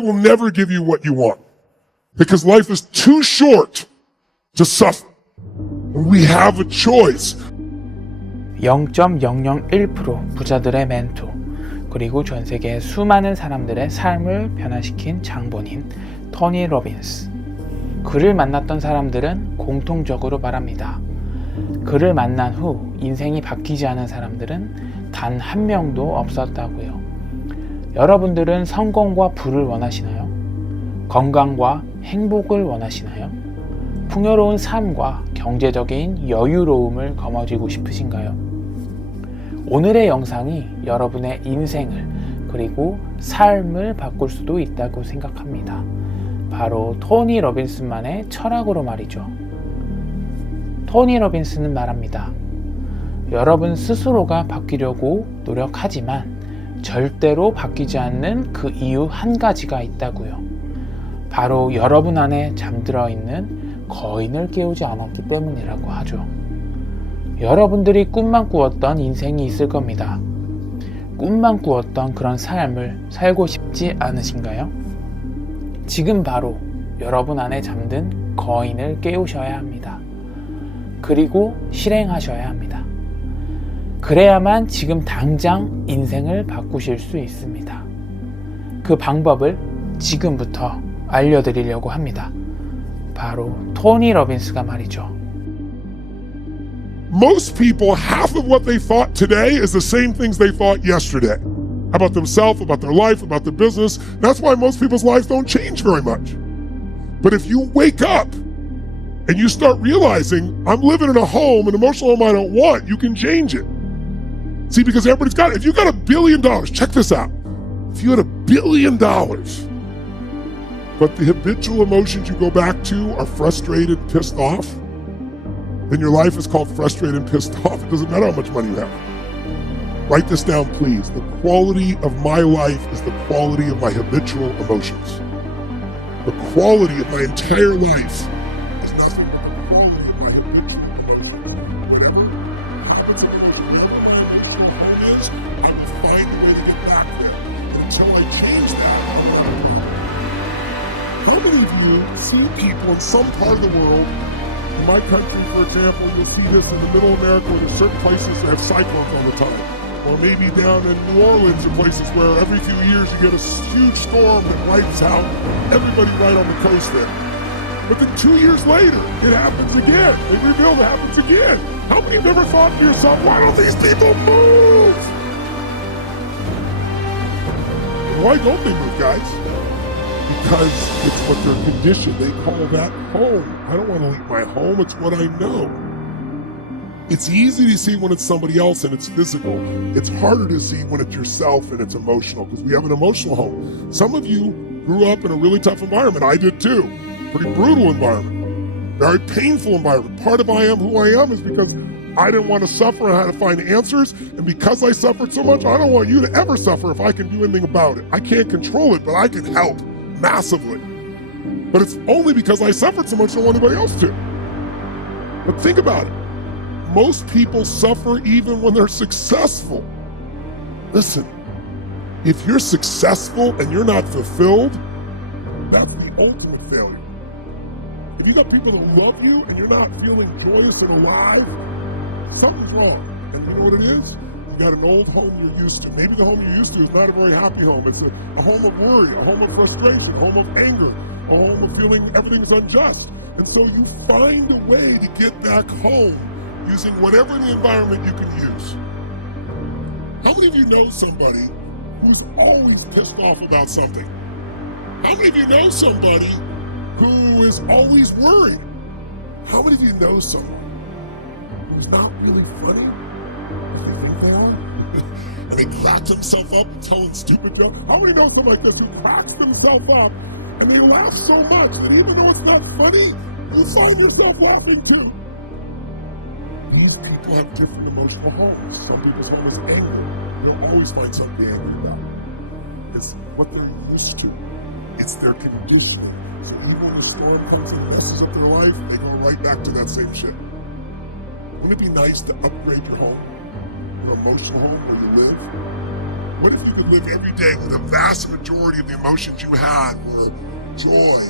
that will never give you what you want. Because life is too short to suffer. We have a choice. 0.001% 부자들의 멘토, 그리고 전 세계 수많은 사람들의 삶을 변화시킨 장본인 토니로빈스. 그를 만났던 사람들은 공통적으로 말합니다. 그를 만난 후 인생이 바뀌지 않은 사람들은 단 한 명도 없었다고요. 여러분들은 성공과 부를 원하시나요? 건강과 행복을 원하시나요? 풍요로운 삶과 경제적인 여유로움을 거머쥐고 싶으신가요? 오늘의 영상이 여러분의 인생을 그리고 삶을 바꿀 수도 있다고 생각합니다. 바로 토니 로빈스만의 철학으로 말이죠. 토니 로빈스는 말합니다. 여러분 스스로가 바뀌려고 노력하지만 절대로 바뀌지 않는 그 이유 한 가지가 있다고요. 바로 여러분 안에 잠들어 있는 거인을 깨우지 않았기 때문이라고 하죠. 여러분들이 꿈만 꾸었던 인생이 있을 겁니다. 꿈만 꾸었던 그런 삶을 살고 싶지 않으신가요? 지금 바로 여러분 안에 잠든 거인을 깨우셔야 합니다. 그리고 실행하셔야 합니다. 그래야만 지금 당장 인생을 바꾸실 수 있습니다. 그 방법을 지금부터 알려드리려고 합니다. 바로 토니 로빈스가 말이죠. Most people, half of what they thought today is the same things they thought yesterday. About themselves, about their life, about their business. That's why most people's lives don't change very much. But if you wake up and you start realizing, I'm living in a home, an emotional home I don't want, you can change it. See, because everybody's got it. If you got $1 billion, check this out. If you had $1 billion, but the habitual emotions you go back to are frustrated, pissed off, then your life is called frustrated and pissed off. It doesn't matter how much money you have. Write this down, please. The quality of my life is the quality of my habitual emotions. The quality of my entire life is nothing but the quality of my habitual emotions. I will find a way to get back there until I change that. How many of you see people in some part of the world? In my country, for example, you'll see this in the middle of America where there's certain places that have cyclones all the time. Or maybe down in New Orleans or places where every few years you get a huge storm that wipes out everybody right on the coast there. But then 2 years later, it happens again. They reveal it happens again. How many of you ever thought to yourself, why don't these people move? Why don't they move, guys? Because it's what they're conditioned. They call that home. I don't want to leave my home. It's what I know. It's easy to see when it's somebody else and it's physical. It's harder to see when it's yourself and it's emotional because we have an emotional home. Some of you grew up in a really tough environment. I did too. Pretty brutal environment. Very painful environment. Part of I am who I am is because I didn't want to suffer and I had to find answers. And because I suffered so much, I don't want you to ever suffer if I can do anything about it. I can't control it, but I can help massively. But it's only because I suffered so much I don't want anybody else to. But think about it. Most people suffer even when they're successful. Listen, if you're successful and you're not fulfilled, that's the ultimate failure. If you got people that love you and you're not feeling joyous and alive, something's wrong. And you know what it is? You got an old home you're used to. Maybe the home you're used to is not a very happy home. It's a home of worry, a home of frustration, a home of anger, a home of feeling everything's unjust. And so you find a way to get back home using whatever the environment you can use. How many of you know somebody who's always pissed off about something? How many of you know somebody who is always worried? How many of you know someone who's not really funny? You think they are? And he cracks himself up telling stupid jokes. How many know someone like this who cracks himself up and they laugh so much that even though it's not funny, you find yourself laughing too? These people have different emotional homes. Some people's home is anger. They'll always find something angry about. It's what they're used to. It's their conditioning. So even when the storm comes and messes up their life, they go right back to that same shit. Wouldn't it be nice to upgrade your home, your emotional home where you live? What if you could live every day with a vast majority of the emotions you had were joy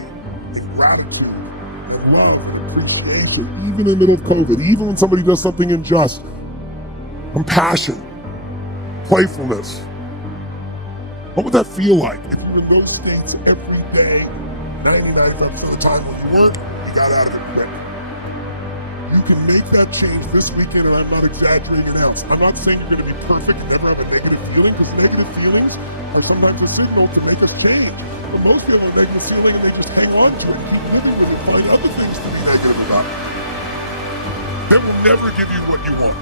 and gratitude and love, appreciation, even in the middle of COVID, even when somebody does something unjust, compassion, playfulness. What would that feel like if you were in those states every day, 99% of the time? When you weren't, you got out of it quick. You can make that change this weekend, and I'm not exaggerating an ounce. I'm not saying you're going to be perfect and never have a negative feeling, because negative feelings are sometimes a signal to make us change. But most people have a negative feeling and they just hang on to it and keep living with it, find other things to be negative about. That will never give you what you want.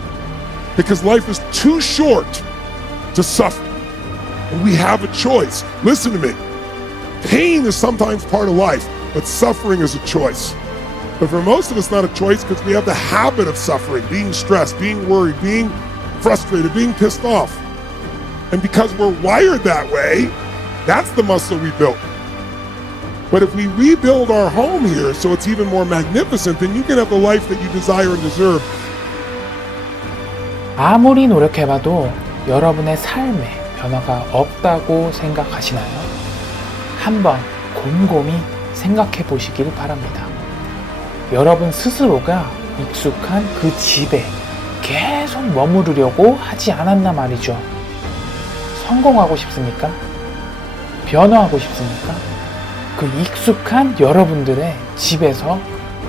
Because life is too short to suffer. And we have a choice. Listen to me. Pain is sometimes part of life, but suffering is a choice. But for most of us, not a choice, because we have the habit of suffering, being stressed, being worried, being frustrated, being pissed off. And because we're wired that way, that's the muscle we built. But if we rebuild our home here so it's even more magnificent, then you can have the life that you desire and deserve. 아무리 노력해봐도 여러분의 삶에 변화가 없다고 생각하시나요? 한번 곰곰이 생각해 보시길 바랍니다. 여러분 스스로가 익숙한 그 집에 계속 머무르려고 하지 않았나 말이죠. 성공하고 싶습니까? 변화하고 싶습니까? 그 익숙한 여러분들의 집에서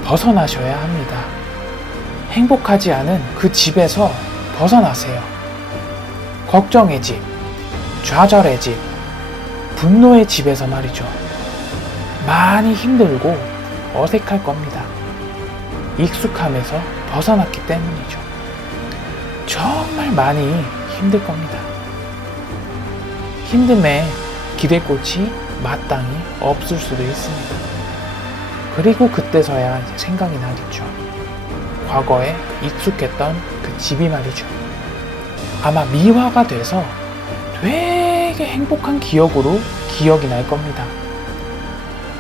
벗어나셔야 합니다. 행복하지 않은 그 집에서 벗어나세요. 걱정의 집, 좌절의 집, 분노의 집에서 말이죠. 많이 힘들고 어색할 겁니다. 익숙함에서 벗어났기 때문이죠. 정말 많이 힘들 겁니다. 힘듦에 기대꽃이 마땅히 없을 수도 있습니다. 그리고 그때서야 이제 생각이 나겠죠. 과거에 익숙했던 그 집이 말이죠. 아마 미화가 돼서 되게 행복한 기억으로 기억이 날 겁니다.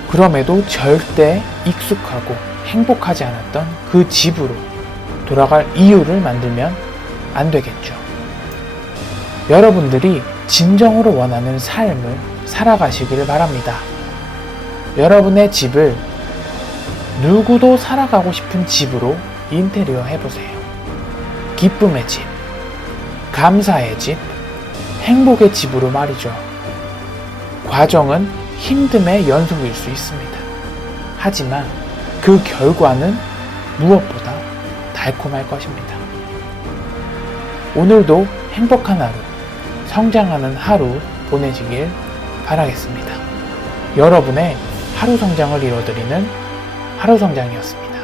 그럼에도 절대 익숙하고 행복하지 않았던 그 집으로 돌아갈 이유를 만들면 안 되겠죠. 여러분들이 진정으로 원하는 삶을 살아가시길 바랍니다. 여러분의 집을 누구도 살아가고 싶은 집으로 인테리어 해보세요. 기쁨의 집, 감사의 집, 행복의 집으로 말이죠. 과정은 힘듦의 연속일 수 있습니다. 하지만 그 결과는 무엇보다 달콤할 것입니다. 오늘도 행복한 하루, 성장하는 하루 보내시길 바라겠습니다. 여러분의 하루 성장을 이뤄드리는 하루성장이었습니다.